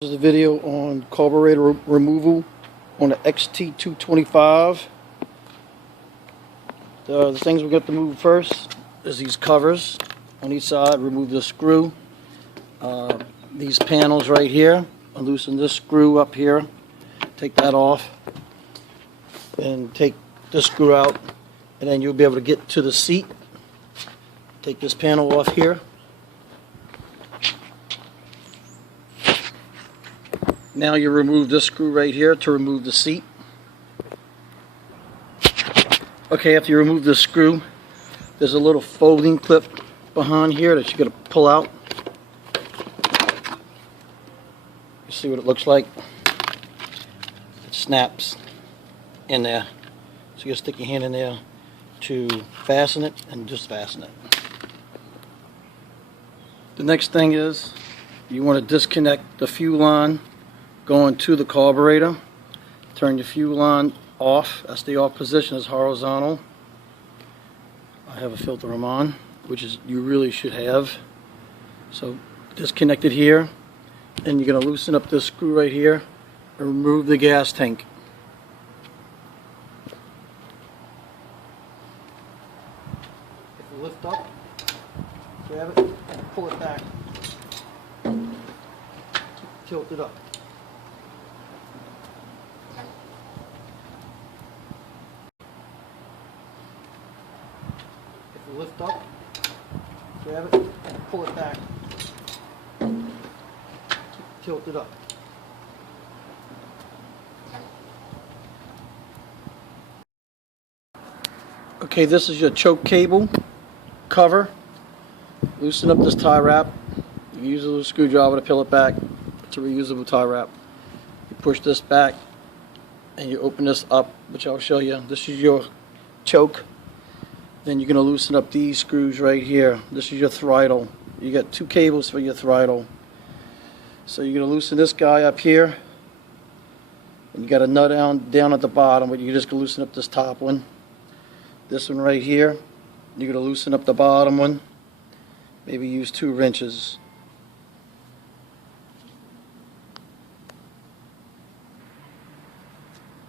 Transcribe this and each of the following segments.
This is a video on carburetor removal on the xt225. The things we got to move first is these covers on each side. Remove the screw. These panels right here. Loosen this screw up here. Take that off. And take this screw out. And then you'll be able to get to the seat. Take this panel off here. Now you remove this screw right here to remove the seat. Okay, after you remove this screw, there's a little folding clip behind here that you're going to pull out. You see what it looks like? It snaps in there. So you stick your hand in there to fasten it and just fasten it. The next thing is you want to disconnect the fuel line going to the carburetor. Turn your fuel line off. That's the off position, is horizontal. I have a filter on, which is you really should have. So disconnect it here, and you're going to loosen up this screw right here and remove the gas tank. If you lift up, grab it, and pull it back. Tilt it up. Lift up, grab it, and pull it back. Tilt it up. Okay, this is your choke cable cover. Loosen up this tie wrap. You use a little screwdriver to peel it back. It's a reusable tie wrap. You push this back and you open this up, which I'll show you. This is your choke. Then you're going to loosen up these screws right here. This is your throttle. You got two cables for your throttle. So you're going to loosen this guy up here. And you got a nut down at the bottom, but you're just going to loosen up this top one. This one right here. You're going to loosen up the bottom one. Maybe use 2 wrenches.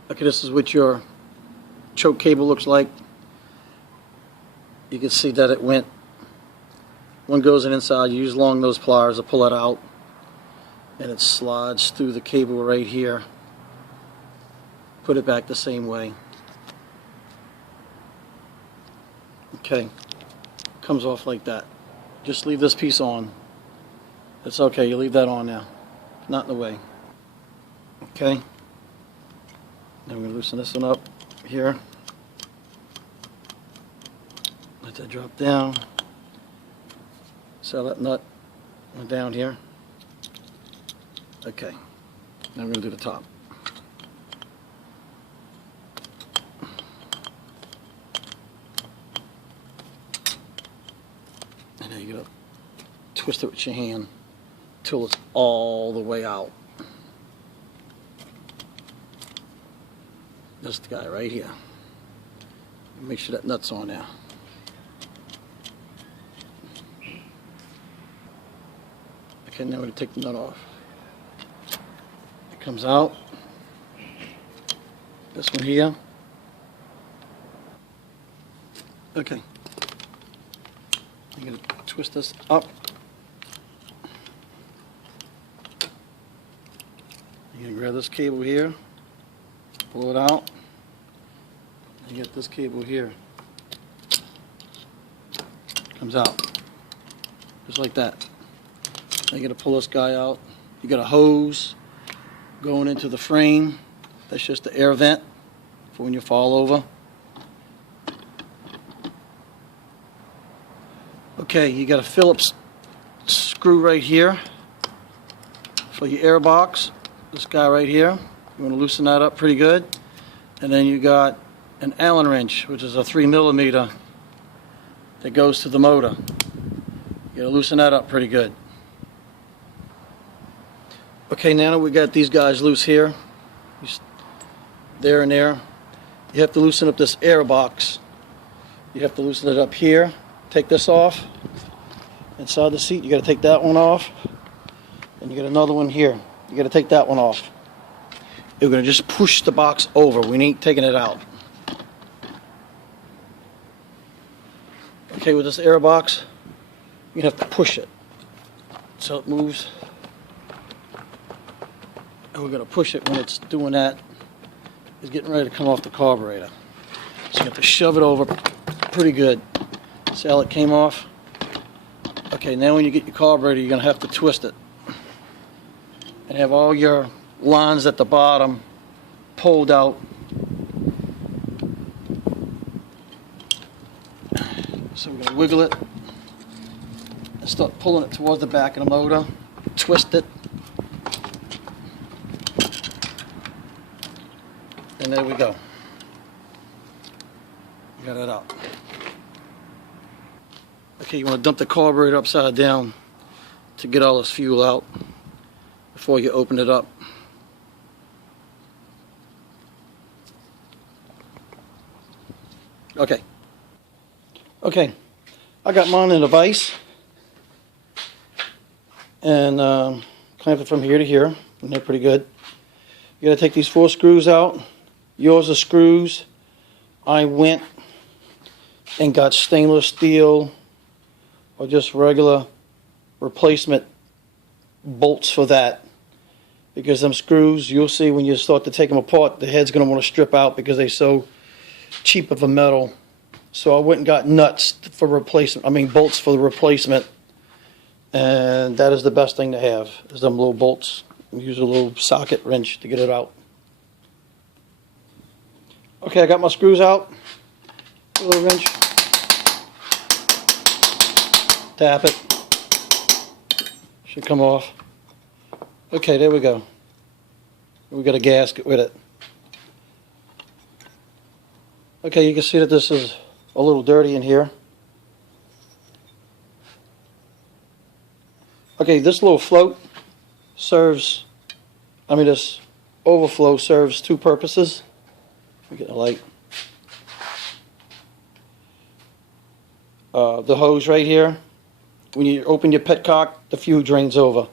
Okay, this is what your choke cable looks like. You can see that it went. One goes in inside. You use long nose pliers to pull it out, and it slides through the cable right here. Put it back the same way. Okay, comes off like that. Just leave this piece on. It's okay. You leave that on now. Not in the way. Okay. Then we're gonna loosen this one up here. Let that drop down. So that nut went down here. Okay. Now we're going to do the top. And then you're going to twist it with your hand until it's all the way out. This guy right here. Make sure that nut's on there. Okay, now we're going to take the nut off. It comes out. This one here. Okay. You're going to twist this up. You're going to grab this cable here, pull it out, and get this cable here. Comes out. Just like that. Now you got to pull this guy out. You got a hose going into the frame. That's just the air vent for when you fall over. Okay, you got a Phillips screw right here for your air box. This guy right here. You want to loosen that up pretty good. And then you got an Allen wrench, which is a 3mm that goes to the motor. You got to loosen that up pretty good. Okay, now that we got these guys loose here, there and there, you have to loosen up this air box. You have to loosen it up here. Take this off. Inside the seat, you got to take that one off. And you got another one here. You got to take that one off. You're going to just push the box over. We ain't taking it out. Okay, with this air box, you have to push it so it moves. And we're going to push it when it's doing that. It's getting ready to come off the carburetor. So you have to shove it over pretty good. See how it came off? Okay, now when you get your carburetor, you're going to have to twist it. And have all your lines at the bottom pulled out. So we're going to wiggle it and start pulling it towards the back of the motor. Twist it. And there we go. Got it out. Okay, you want to dump the carburetor upside down to get all this fuel out before you open it up. Okay. Okay, I got mine in a vise and clamp it from here to here, and they're pretty good. You got to take these 4 screws out. Yours are screws. I went and got stainless steel or just regular replacement bolts for that, because them screws, you'll see when you start to take them apart, the head's going to want to strip out because they're so cheap of a metal. So I went and got nuts for replacement, bolts for the replacement, and that is the best thing to have, is them little bolts. Use a little socket wrench to get it out. Okay, I got my screws out. A little wrench. Tap it. Should come off. Okay, there we go. We got a gasket with it. Okay, you can see that this is a little dirty in here. Okay, this little float serves, this overflow serves 2 purposes. Let me get the light. The hose right here, when you open your petcock, the fuel drains over.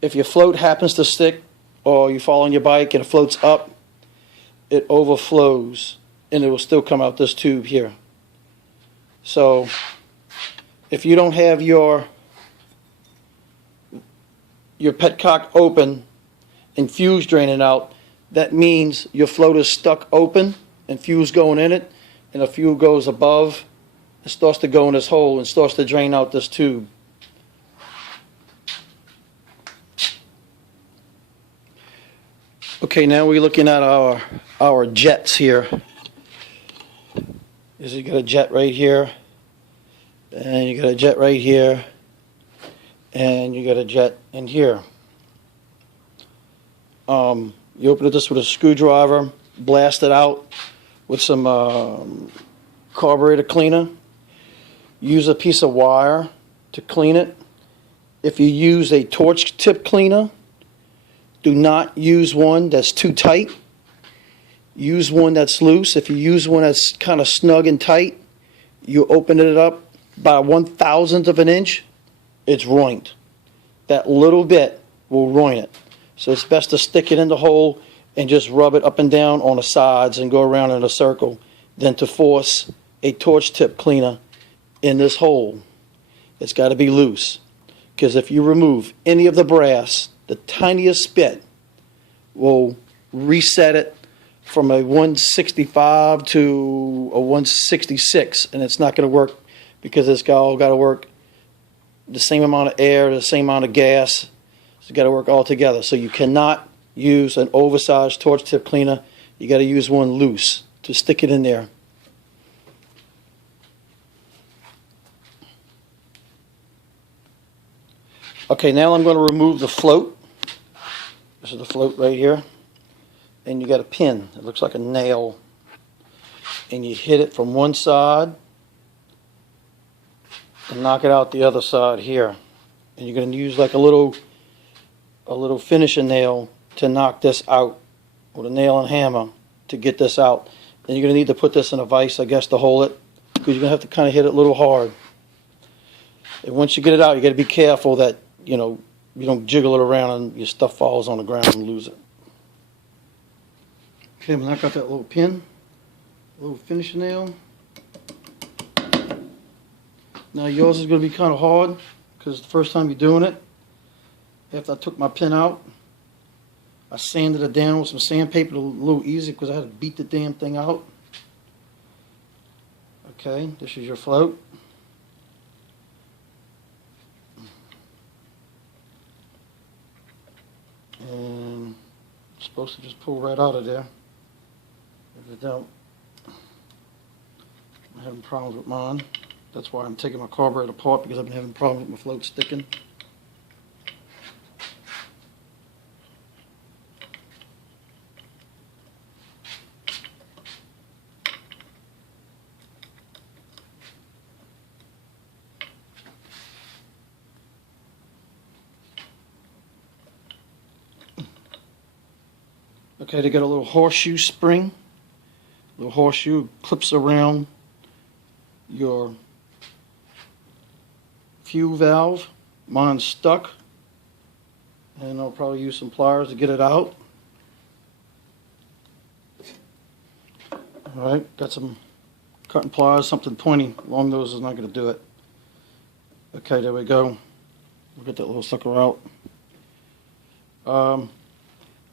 If your float happens to stick, or you fall on your bike and it floats up, it overflows and it will still come out this tube here. So if you don't have your petcock open and fuel's draining out, that means your float is stuck open and fuel's going in it, and the fuel goes above, it starts to go in this hole and starts to drain out this tube. Okay, now we're looking at our jets here. You got a jet right here, and you got a jet right here, and you got a jet in here. You open this with a screwdriver, blast it out with some carburetor cleaner. Use a piece of wire to clean it. If you use a torch tip cleaner, do not use one that's too tight. Use one that's loose. If you use one that's kind of snug and tight, you open it up by 1/1000th of an inch, it's ruined. That little bit will ruin it. So it's best to stick it in the hole and just rub it up and down on the sides and go around in a circle than to force a torch tip cleaner in this hole. It's got to be loose, because if you remove any of the brass, the tiniest bit will reset it from a 165 to a 166, and it's not going to work, because it's all got to work the same amount of air, the same amount of gas. It's got to work all together. So you cannot use an oversized torch tip cleaner. You got to use one loose to stick it in there. Okay, now I'm going to remove the float. This is the float right here. And you got a pin. It looks like a nail. And you hit it from one side and knock it out the other side here. And you're going to use like a little finishing nail to knock this out with a nail and hammer to get this out. Then you're going to need to put this in a vise, I guess, to hold it, because you're going to have to kind of hit it a little hard. And once you get it out, you got to be careful that, You don't jiggle it around and your stuff falls on the ground and lose it. Okay, when I got that little pin, little finishing nail. Now yours is going to be kind of hard because the first time you're doing it, after I took my pin out, I sanded it down with some sandpaper a little easy because I had to beat the damn thing out. Okay, this is your float. And it's supposed to just pull right out of there. If it don't, I'm having problems with mine. That's why I'm taking my carburetor apart, because I've been having problems with my float sticking. Okay, they got a little horseshoe spring. The horseshoe clips around your fuel valve. Mine's stuck, and I'll probably use some pliers to get it out. Alright, got some cutting pliers, something pointy along those is not going to do it. Okay, there we go. We'll get that little sucker out.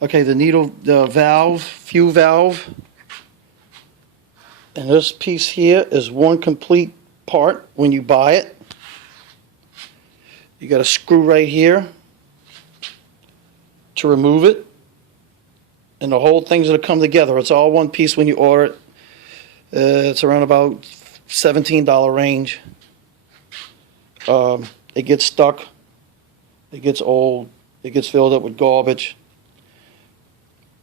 Okay, the valve, fuel valve, and this piece here is one complete part when you buy it. You got a screw right here to remove it, and the whole thing's going to come together. It's all one piece when you order it. It's around about $17 range. It gets stuck, it gets old, it gets filled up with garbage.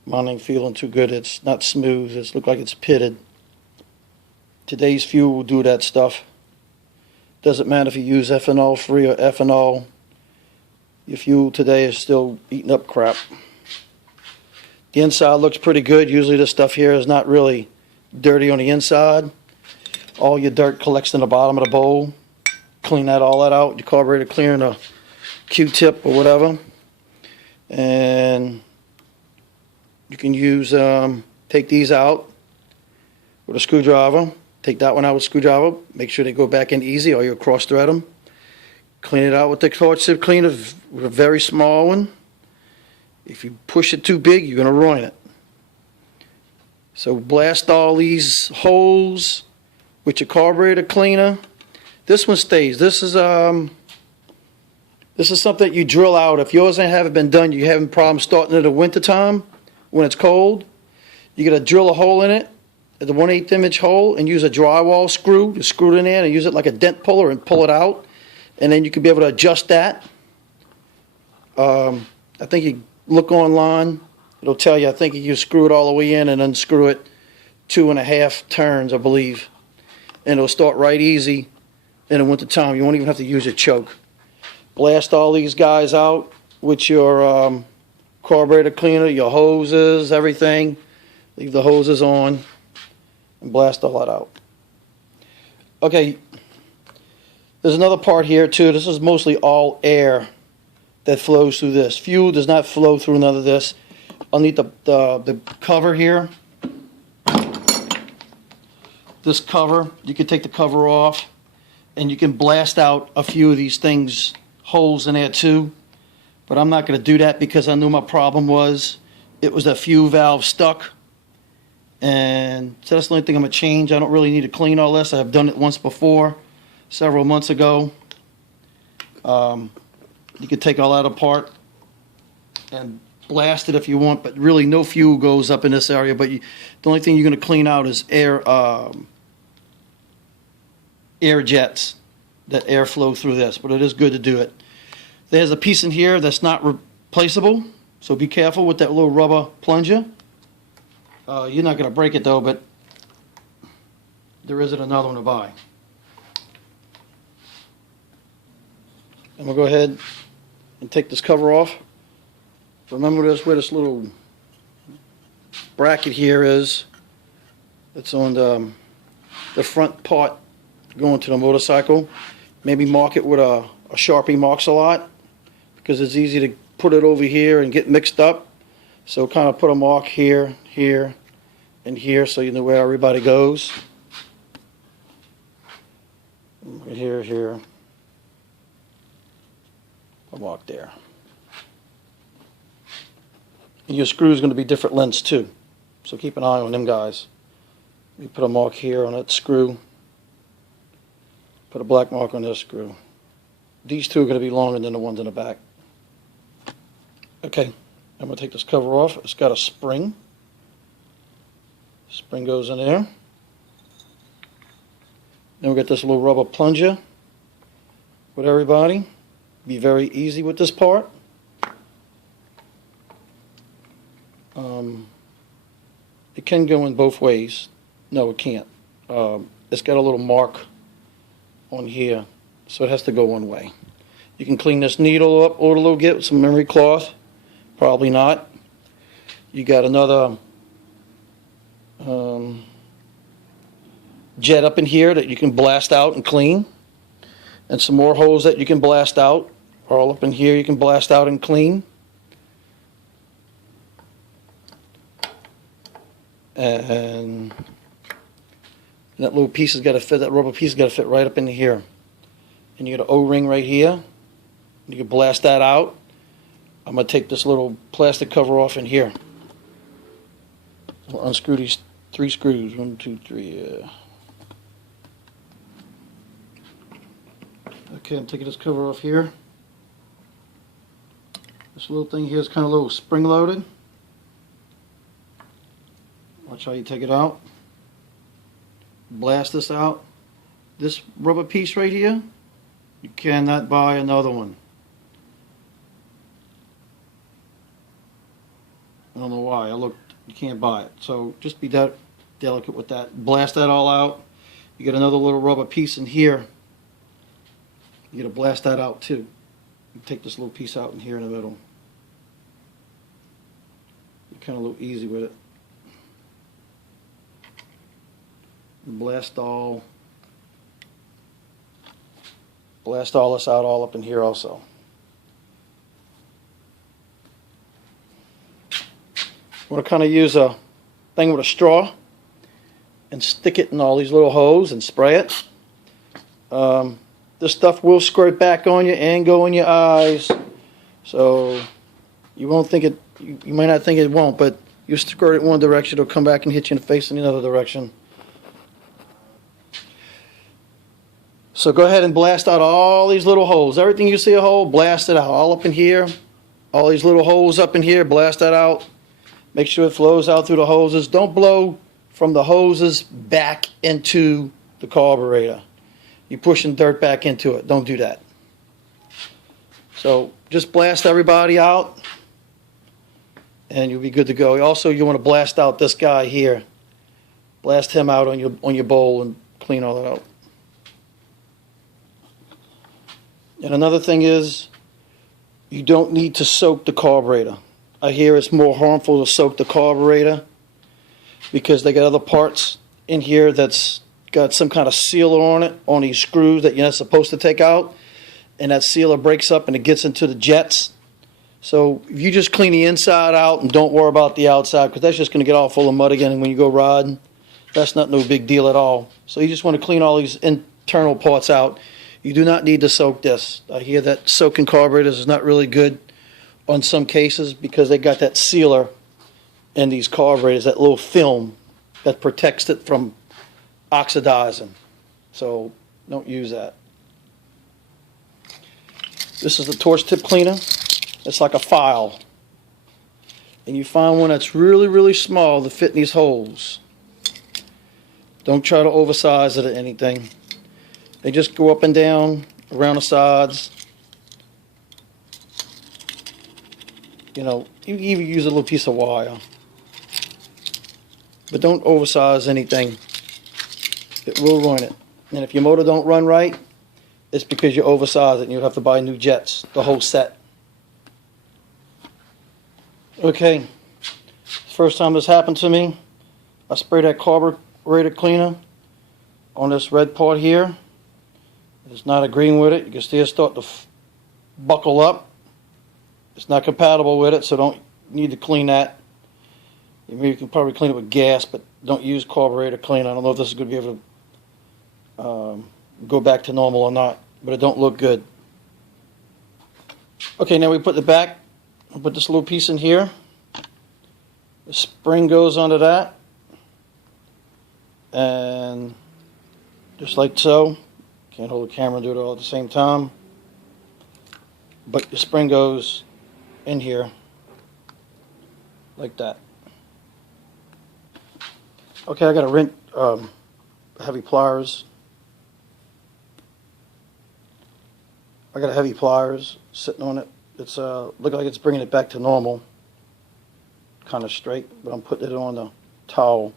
Mine ain't feeling too good. It's not smooth. It looks like it's pitted. Today's fuel will do that stuff. Doesn't matter if you use ethanol free or ethanol. Your fuel today is still eating up crap. The inside looks pretty good. Usually this stuff here is not really dirty on the inside. All your dirt collects in the bottom of the bowl. Clean all that out. Your carburetor clearing a Q-tip or whatever. And you can use, take these out with a screwdriver. Take that one out with a screwdriver. Make sure they go back in easy, or you'll cross thread them. Clean it out with the torch tip cleaner, with a very small one. If you push it too big, you're going to ruin it. So blast all these holes with your carburetor cleaner. This one stays. This is something that you drill out. If yours haven't been done, you're having problems starting in the winter time. When it's cold, you got to drill a hole in it, the 1/8 inch hole, and use a drywall screw to screw it in there and use it like a dent puller and pull it out, and then you can be able to adjust that. I think you look online, it'll tell you, I think you screw it all the way in and unscrew it 2.5 turns, I believe, and it'll start right easy in the winter time. You won't even have to use a choke. Blast all these guys out with your carburetor cleaner, your hoses, everything. Leave the hoses on and blast all that out. Okay, there's another part here too. This is mostly all air that flows through this. Fuel does not flow through none of this. Underneath the cover here, this cover, you can take the cover off and you can blast out a few of these things, holes in there too. But I'm not going to do that because I knew my problem was it was the fuel valve stuck. And so that's the only thing I'm going to change. I don't really need to clean all this. I've done it once before, several months ago. You can take all that apart and blast it if you want, but really no fuel goes up in this area. But the only thing you're going to clean out is air jets that airflow through this. But it is good to do it. There's a piece in here that's not replaceable, so be careful with that little rubber plunger. You're not going to break it though, but there isn't another one to buy. And we'll go ahead and take this cover off. Remember this, where this little bracket here is. It's on the front part going to the motorcycle. Maybe mark it with a Sharpie marks a lot. because it's easy to put it over here and get mixed up. So kind of put a mark here, here, and here so you know where everybody goes. Here, here. A mark there. And your screw is going to be different lengths too. So keep an eye on them guys. You put a mark here on that screw. Put a black mark on this screw. These two are going to be longer than the ones in the back. Okay, I'm going to take this cover off. It's got a spring. Spring goes in there. Then we got this little rubber plunger with everybody. Be very easy with this part. It can go in both ways. No, it can't. It's got a little mark on here, so it has to go one way. You can clean this needle up a little bit with some memory cloth. Probably not. You got another jet up in here that you can blast out and clean, and some more holes that you can blast out. All up in here you can blast out and clean. And that little piece has got to fit, that rubber piece has got to fit right up in here. And you got an O-ring right here. You can blast that out. I'm going to take this little plastic cover off in here. We'll unscrew these 3 screws. 1, 2, 3. Okay, I'm taking this cover off here. This little thing here is kind of a little spring loaded. Watch how you take it out. Blast this out. This rubber piece right here, you cannot buy another one. I don't know why. I looked, you can't buy it. So just be that delicate with that. Blast that all out. You get another little rubber piece in here. You got to blast that out too. You take this little piece out in here in the middle. You're kind of a little easy with it. Blast all this out all up in here also. I'm going to kind of use a thing with a straw and stick it in all these little holes and spray it. This stuff will squirt back on you and go in your eyes, so you won't think it. You might not think it won't, but you squirt it one direction, it'll come back and hit you in the face in the other direction. So go ahead and blast out all these little holes. Everything you see a hole, blast it out. All up in here, all these little holes up in here, blast that out. Make sure it flows out through the hoses. Don't blow from the hoses back into the carburetor. You're pushing dirt back into it. Don't do that. So just blast everybody out and you'll be good to go. Also, you want to blast out this guy here. Blast him out on your bowl and clean all that out. And another thing is, you don't need to soak the carburetor. I hear it's more harmful to soak the carburetor because they got other parts in here that's got some kind of sealer on it, on these screws that you're not supposed to take out, and that sealer breaks up and it gets into the jets. So if you just clean the inside out and don't worry about the outside, because that's just going to get all full of mud again when you go riding. That's not no big deal at all. So you just want to clean all these internal parts out. You do not need to soak this. I hear that soaking carburetors is not really good on some cases because they got that sealer in these carburetors, that little film that protects it from oxidizing. So don't use that. This is the torch tip cleaner. It's like a file. And you find one that's really, really small to fit in these holes. Don't try to oversize it or anything. They just go up and down around the sides. You know, you can even use a little piece of wire. But don't oversize anything. It will ruin it. And if your motor don't run right, it's because you oversize it and you'll have to buy new jets, the whole set. Okay, first time this happened to me, I sprayed that carburetor cleaner on this red part here. It's not agreeing with it. You can see it start to buckle up. It's not compatible with it, so don't need to clean that. You can probably clean it with gas, but don't use carburetor clean. I don't know if this is going to be able to go back to normal or not, but it don't look good. Okay, now we put the back. I'll put this little piece in here. The spring goes under that, and just like so. Can't hold the camera and do it all at the same time, but the spring goes in here like that. Okay, I got to rent heavy pliers. I got a heavy pliers sitting on it. It's look like it's bringing it back to normal, kind of straight, but I'm putting it on the towel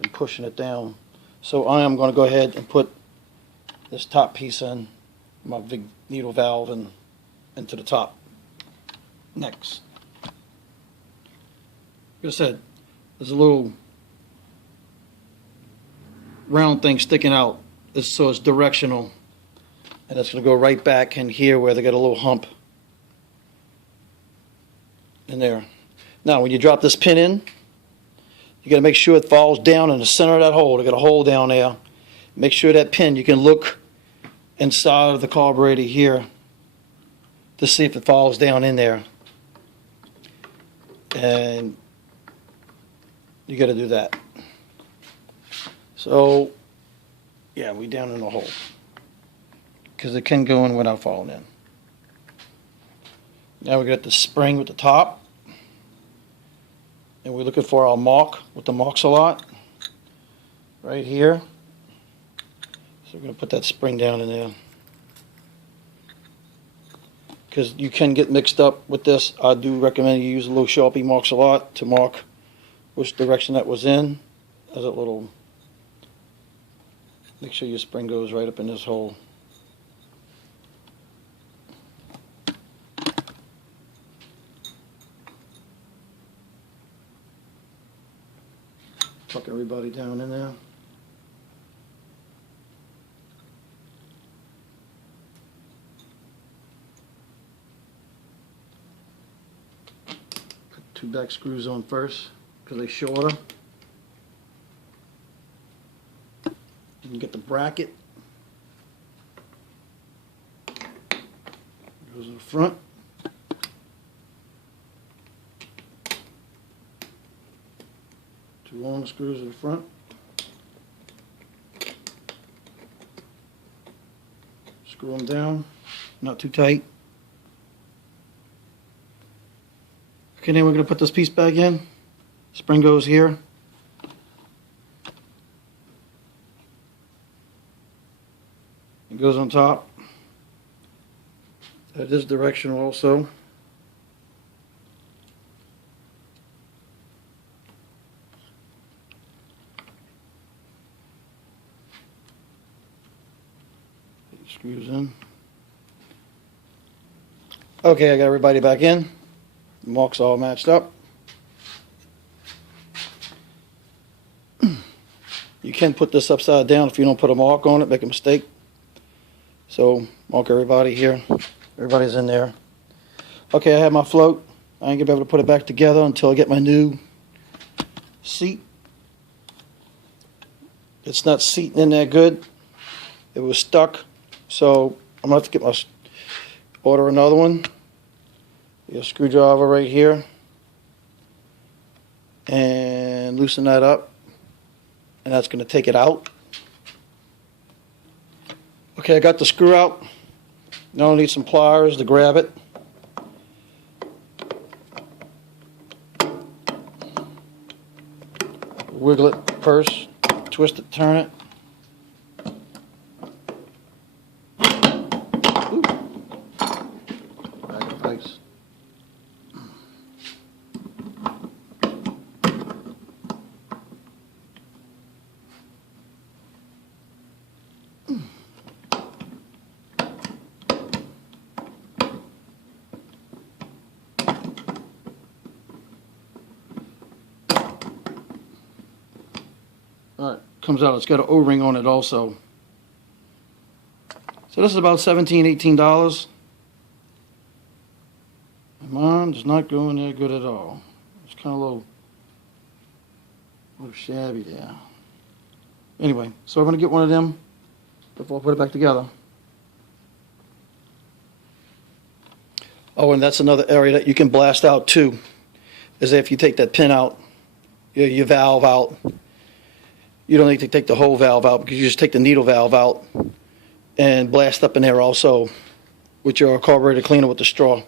and pushing it down. So I am going to go ahead and put this top piece in, my big needle valve, and into the top. Next, like I said, there's a little round thing sticking out, so it's directional, and it's going to go right back in here where they got a little hump in there. Now when you drop this pin in, you got to make sure it falls down in the center of that hole. They got a hole down there. Make sure that pin, you can look inside of the carburetor here to see if it falls down in there, and you got to do that. So yeah, we down in the hole because it can go in without falling in. Now we got the spring with the top, and we're looking for our mark with the marks a lot right here. So we're going to put that spring down in there, because you can get mixed up with this. I do recommend you use a little Sharpie marks a lot to mark which direction that was in. As a little, make sure your spring goes right up in this hole. Tuck everybody down in there. Put 2 back screws on first because they're shorter. You can get the bracket. Goes in the front. Two long screws in the front. Screw them down, not too tight. Okay, then we're going to put this piece back in. Spring goes here. It goes on top. That is directional also. Screws in. Okay, I got everybody back in. The marks all matched up. You can put this upside down if you don't put a mark on it, make a mistake. So mark everybody here. Everybody's in there. Okay, I have my float. I ain't gonna be able to put it back together until I get my new seat. It's not seating in there good. It was stuck. So I'm gonna have to get order another one. A screwdriver right here, and loosen that up, and that's gonna take it out. Okay, I got the screw out. Now I need some pliers to grab it. Wiggle it first, twist it, turn it. Alright, comes out, it's got an O-ring on it also. So this is about $17, $18. Am one does not go in there good at all. It's kind of a little shabby there. Anyway, so I'm going to get one of them before I put it back together. Oh, and that's another area that you can blast out too, is if you take that pin out, your valve out. You don't need to take the whole valve out, because you just take the needle valve out and blast up in there also with your carburetor cleaner with the straw.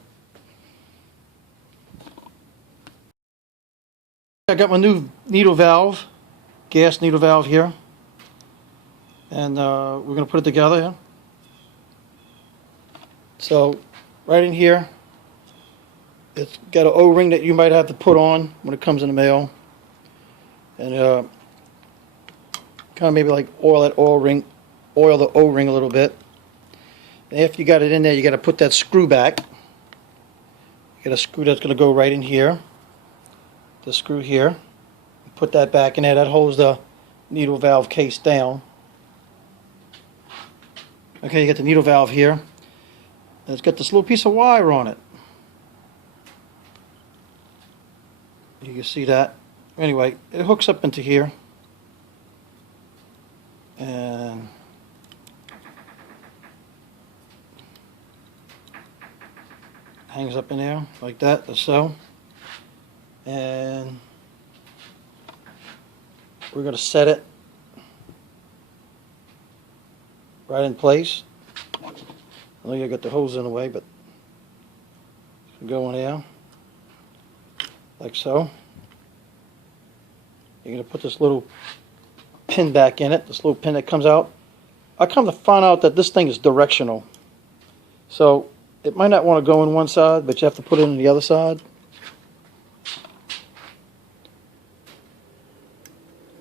I got my new needle valve, gas needle valve here, and we're going to put it together here. So right in here, it's got an O-ring that you might have to put on when it comes in the mail, and kind of maybe like oil the O-ring a little bit. And after you got it in there, you got to put that screw back. You got a screw that's going to go right in here. The screw here. Put that back in there. That holds the needle valve case down. Okay, you got the needle valve here. And it's got this little piece of wire on it. You can see that. Anyway, it hooks up into here. And hangs up in there like that, so. And we're going to set it right in place. I know you got the hose in the way, but go in there like so. You're going to put this little pin back in it, this little pin that comes out. I come to find out that this thing is directional. So it might not want to go in one side, but you have to put it in the other side.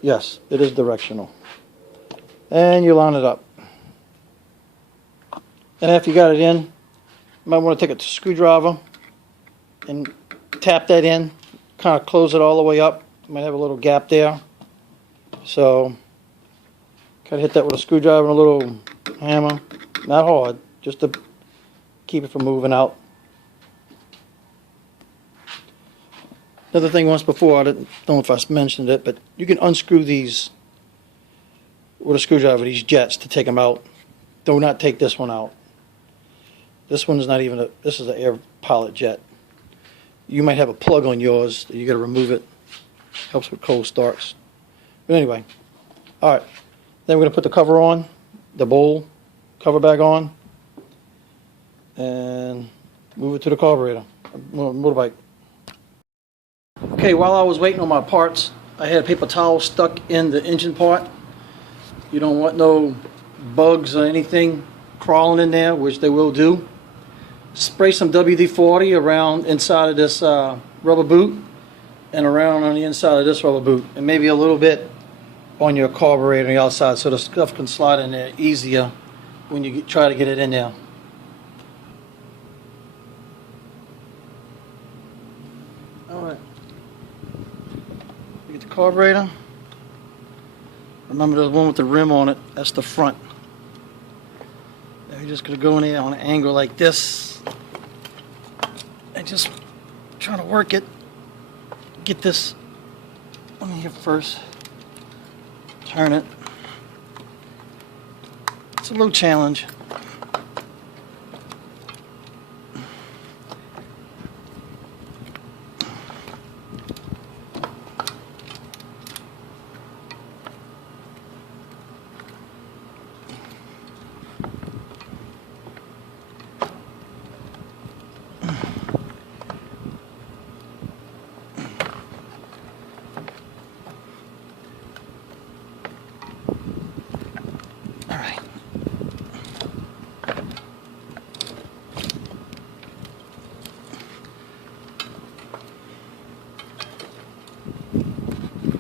Yes, it is directional. And you line it up. And after you got it in, you might want to take a screwdriver and tap that in, kind of close it all the way up. You might have a little gap there. So, kind of hit that with a screwdriver and a little hammer. Not hard, just to keep it from moving out. Another thing, once before, I don't know if I mentioned it, but you can unscrew these with a screwdriver, these jets, to take them out. Do not take this one out. This one is not even this is an air pilot jet. You might have a plug on yours, you got to remove it. Helps with cold starts. But anyway, all right. Then we're going to put the cover on, the bowl cover back on, and move it to the carburetor, motorbike. Okay, while I was waiting on my parts, I had a paper towel stuck in the engine part. You don't want no bugs or anything crawling in there, which they will do. Spray some WD-40 around inside of this rubber boot and around on the inside of this rubber boot, and maybe a little bit on your carburetor on the outside, so the stuff can slide in there easier when you try to get it in there. Alright. You get the carburetor. Remember the one with the rim on it, that's the front. Now you're just going to go in there on an angle like this and just try to work it. Get this on here first. Turn it. It's a little challenge.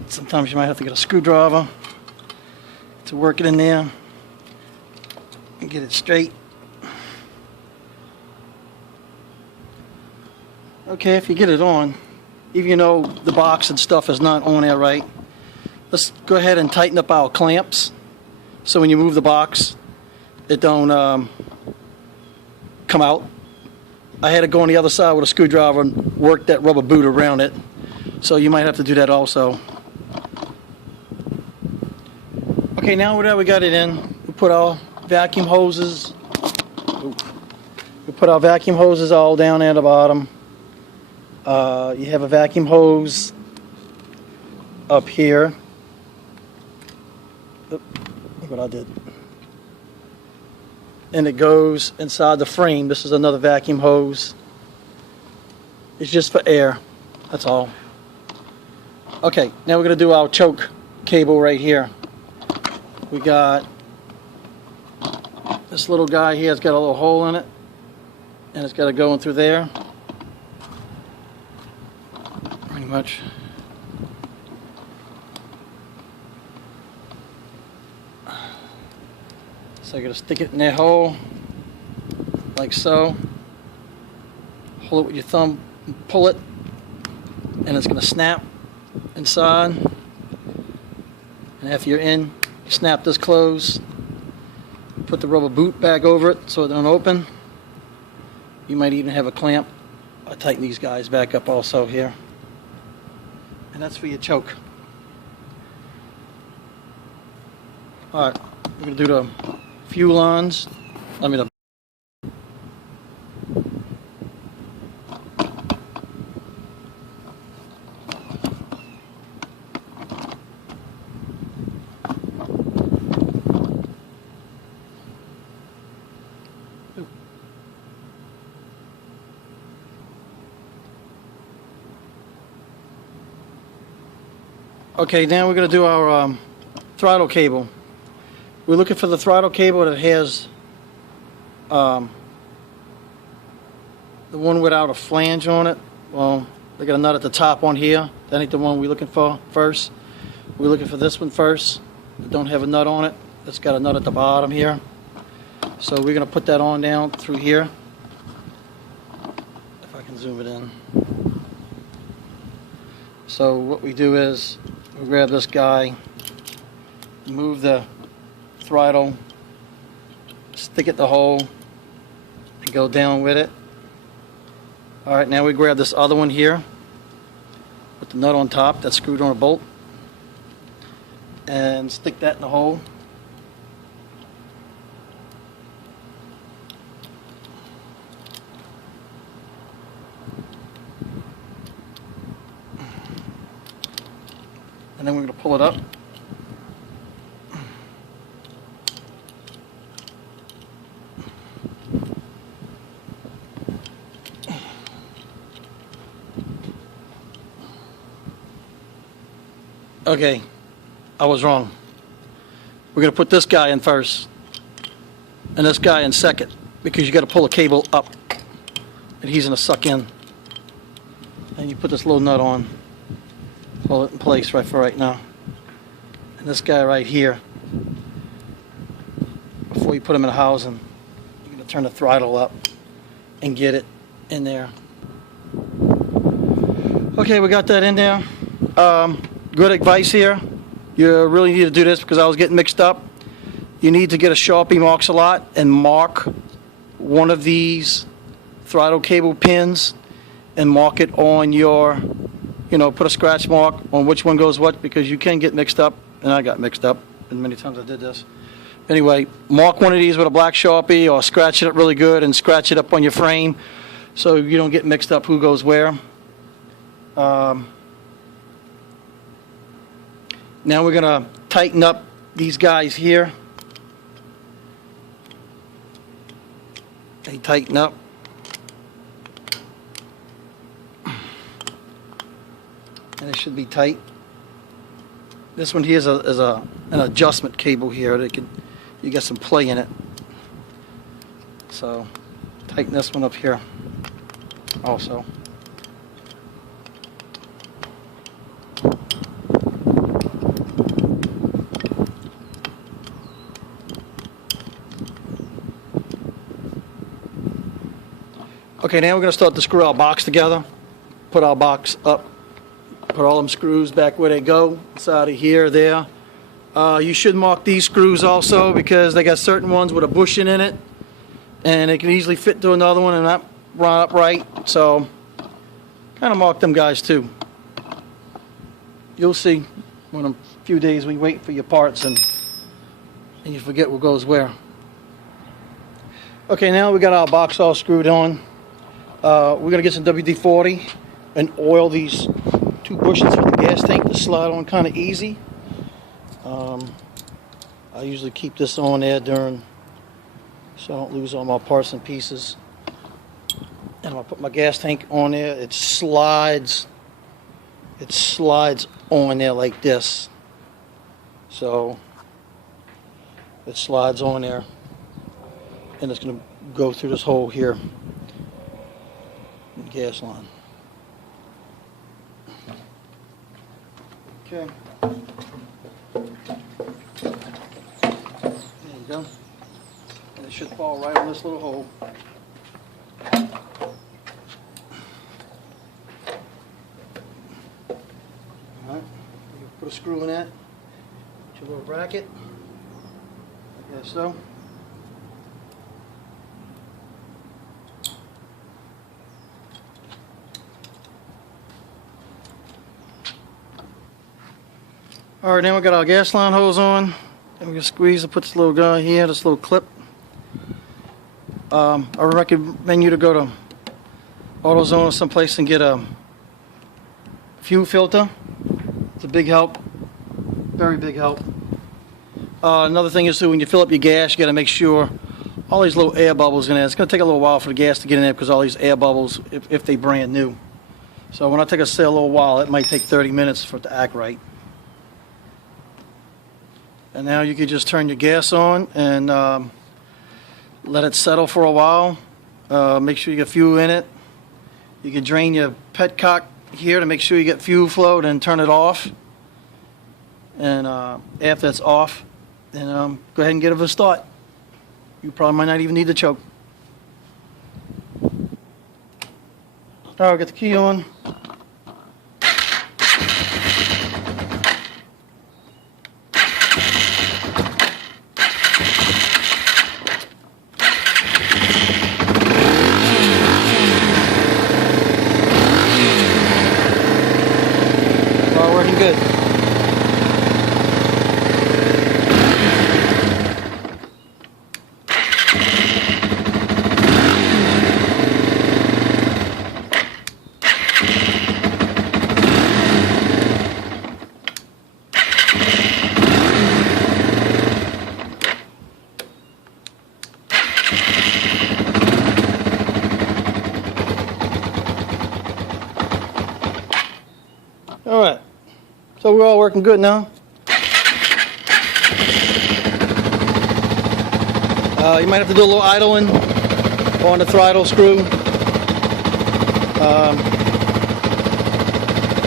Sometimes you might have to get a screwdriver to work it in there and get it straight. Okay, if you get it on, even though the box and stuff is not on there right, let's go ahead and tighten up our clamps so when you move the box it don't come out. I had to go on the other side with a screwdriver and work that rubber boot around it. So you might have to do that also. Okay, now that we got it in, we put our vacuum hoses. We put our vacuum hoses all down there at the bottom. You have a vacuum hose up here. Look what I did. And it goes inside the frame. This is another vacuum hose. It's just for air. That's all. Okay, now we're going to do our choke cable right here. We got this little guy here. It's got a little hole in it, and it's got to go in through there. Pretty much. So you're going to stick it in that hole, like so. Hold it with your thumb, and pull it, and it's going to snap inside. And after you're in, you snap this closed. Put the rubber boot back over it so it don't open. You might even have a clamp. I'll tighten these guys back up also here. And that's for your choke. Alright, we're going to do the fuel lines. Okay, now we're going to do our throttle cable. We're looking for the throttle cable that has the one without a flange on it. Well, they got a nut at the top on here. That ain't the one we're looking for first. We're looking for this one first. That don't have a nut on it. It's got a nut at the bottom here. So we're going to put that on down through here. If I can zoom it in. So what we do is we grab this guy, move the throttle, stick it in the hole, and go down with it. Alright, now we grab this other one here with the nut on top that's screwed on a bolt and stick that in the hole. And then we're going to pull it up. Okay, I was wrong. We're going to put this guy in first and this guy in second because you got to pull the cable up and he's going to suck in. And you put this little nut on. Hold it in place right for right now. And this guy right here, before you put him in a housing, you're going to turn the throttle up and get it in there. Okay, we got that in there. Good advice here. You really need to do this because I was getting mixed up. You need to get a Sharpie marks a lot and mark one of these throttle cable pins and mark it on your, put a scratch mark on which one goes what, because you can get mixed up, and I got mixed up, and many times I did this. Anyway, mark one of these with a black Sharpie or scratch it up really good and scratch it up on your frame so you don't get mixed up who goes where. Now we're going to tighten up these guys here. They tighten up. And it should be tight. This one here is an adjustment cable here. You get some play in it. So tighten this one up here also. Okay, now we're going to start to screw our box together. Put our box up. Put all them screws back where they go, inside of here, there. You should mark these screws also because they got certain ones with a bushing in it. And it can easily fit to another one and run up right. So kind of mark them guys too. You'll see when a few days we wait for your parts and you forget what goes where. Okay, now we got our box all screwed on. We're gonna get some WD-40 and oil these two bushings for the gas tank to slide on kind of easy. I usually keep this on there so I don't lose all my parts and pieces. And I'm gonna put my gas tank on there. It slides on there like this. So it slides on there, and it's gonna go through this hole here in the gas line. Okay. There you go. And it should fall right on this little hole. Alright, put a screw in that. Put your little bracket. Like that, so. Alright, now we got our gas line hose on. And we're going to squeeze and put this little guy here, this little clip. I recommend you to go to AutoZone or someplace and get a fuel filter. It's a big help. Very big help. Another thing is too, when you fill up your gas, you got to make sure all these little air bubbles in there. It's going to take a little while for the gas to get in there because all these air bubbles, if they brand new. So when I take a little while, it might take 30 minutes for it to act right. And now you can just turn your gas on and let it settle for a while. Make sure you get fuel in it. You can drain your petcock here to make sure you get fuel flow, then turn it off. And after it's off, then go ahead and give it a start. You probably might not even need the choke. All right, get the key on. Working good. All right. So we're all working good now. You might have to do a little idling on the throttle screw. We're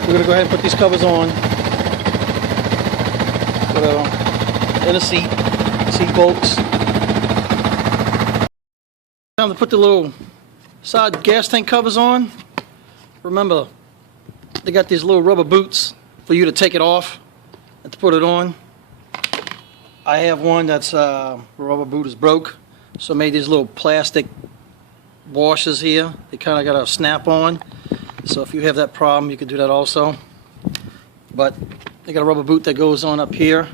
going to go ahead and put these covers on. In the seat bolts. Time to put the little side gas tank covers on. Remember, they got these little rubber boots for you to take it off and to put it on. I have one that's the rubber boot is broke, so I made these little plastic washers here. They kind of got a snap on, so if you have that problem, you can do that also. But they got a rubber boot that goes on up here,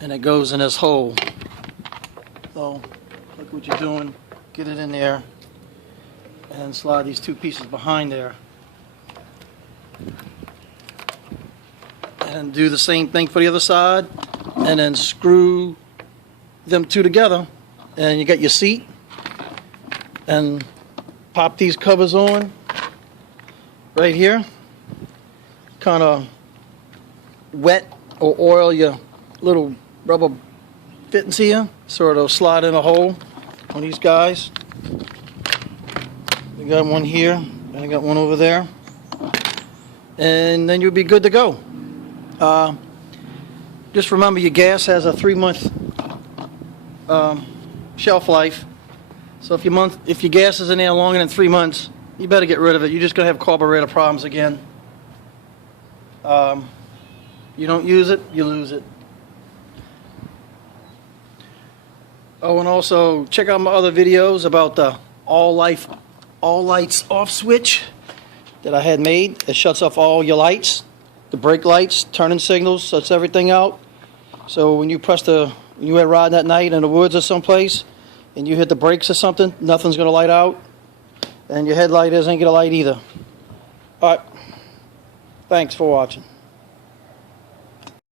and it goes in this hole. So look what you're doing. Get it in there, and slide these two pieces behind there. And do the same thing for the other side, and then screw them two together, and you got your seat. And pop these covers on right here. Kind of wet or oil your little rubber fittings here, so it'll slide in a hole on these guys. We got one here, and I got one over there, and then you'll be good to go. Just remember, your gas has a 3-month shelf life. So if your gas is in there longer than 3 months, you better get rid of it. You're just going to have carburetor problems again. You don't use it, you lose it. Oh, and also check out my other videos about the all life all lights off switch that I had made. It shuts off all your lights, the brake lights, turning signals, shuts everything out. So when you when you had riding at night in the woods or someplace, and you hit the brakes or something, nothing's going to light out, and your headlight isn't going to light either. All right. Thanks for watching.